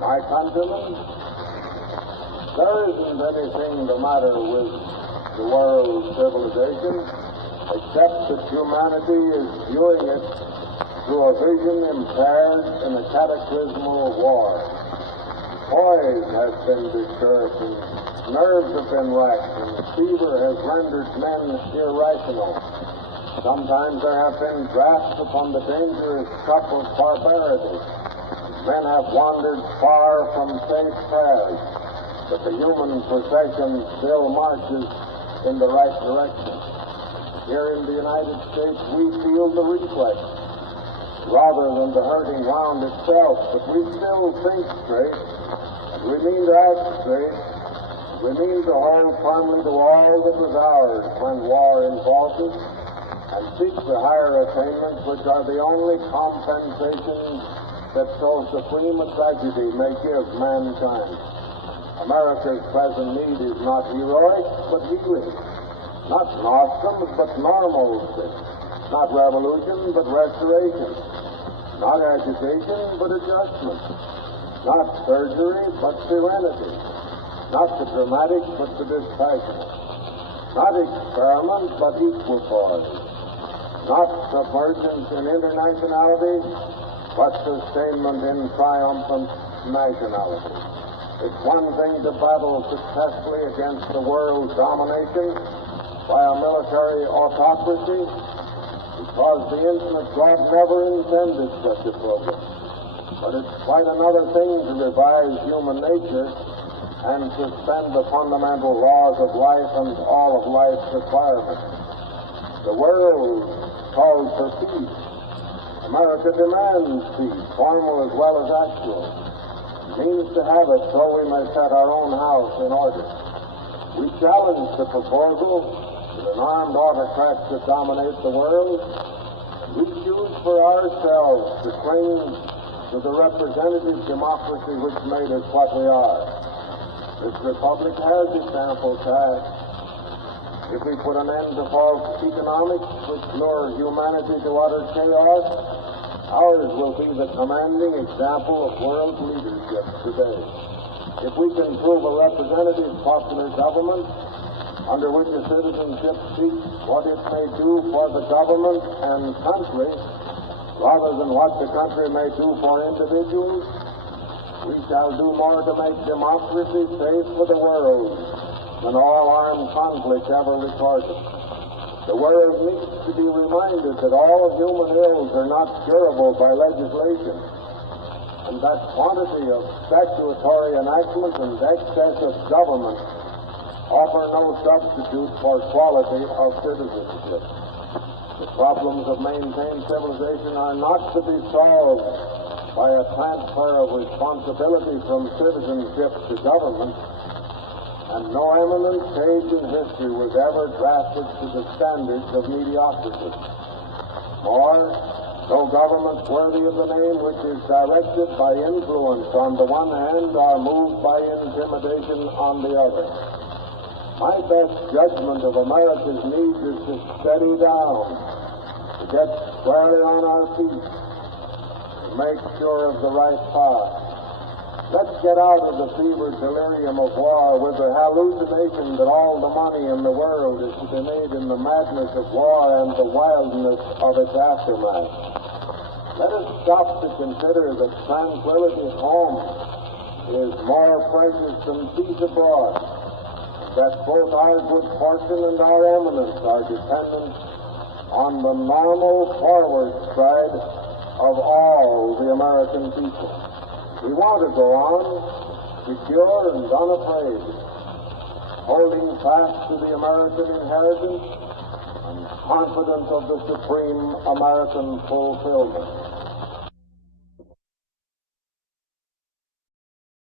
My countrymen, there isn't anything the matter with the world's civilization except that humanity is viewing it through a vision impaired in a cataclysmal war. Poise has been disturbed, and nerves have been racked, and fever has rendered men irrational. Sometimes there have been drafts upon the dangerous cup of barbarity. Men have wandered far from safe paths, but the human procession still marches in the right direction. Here in the United States, we feel the reflex rather than the hurting wound itself, but we still think straight. We mean to act straight. We mean to hold firmly to all that was ours when war involves us, and seek the higher attainments which are the only compensation that so supreme a tragedy may give mankind. America's present need is not heroic, but healing. Not nostrum, but normalcy. Not revolution, but restoration. Not agitation, but adjustment. Not surgery, but serenity. Not the dramatic, but the dispassionate. Not experiment, but equipoise. Not submergence in internationality, but sustainment in triumphant nationality. It's one thing to battle successfully against the world's domination by a military autocracy, because the infinite God never intended such a program. But it's quite another thing to revise human nature and suspend the fundamental laws of life and all of life's requirements. The world calls for peace. America demands peace, formal as well as actual. It means to have it so we may set our own house in order. We challenge the proposal that an armed autocrat should dominate the world. We choose for ourselves to cling to the representative democracy which made us what we are. This republic has its ample task. If we put an end to false economics which lure humanity to utter chaos, ours will be the commanding example of world leadership today. If we can prove a representative popular government under which a citizenship seeks what it may do for the government and country rather than what the country may do for individuals, we shall do more to make democracy safe for the world than all armed conflict ever recorded. The world needs to be reminded that all human ills are not curable by legislation, and that quantity of statutory enactment and excess of government offer no substitute for quality of citizenship. The problems of maintained civilization are not to be solved by a transfer of responsibility from citizenship to government, and no eminent page in history was ever drafted to the standards of mediocrity. Or, no government worthy of the name which is directed by influence on the one hand or moved by intimidation on the other. My best judgment of America's needs is to steady down, to get squarely on our feet, to make sure of the right path. Let's get out of the fevered delirium of war with the hallucination that all the money in the world is to be made in the madness of war and the wildness of its aftermath. Let us stop to consider that tranquility at home is more precious than peace abroad, that both our good fortune and our eminence are dependent on the normal forward stride of all the American people. We want to go on, secure and unafraid, holding fast to the American inheritance and confident of the supreme American fulfillment.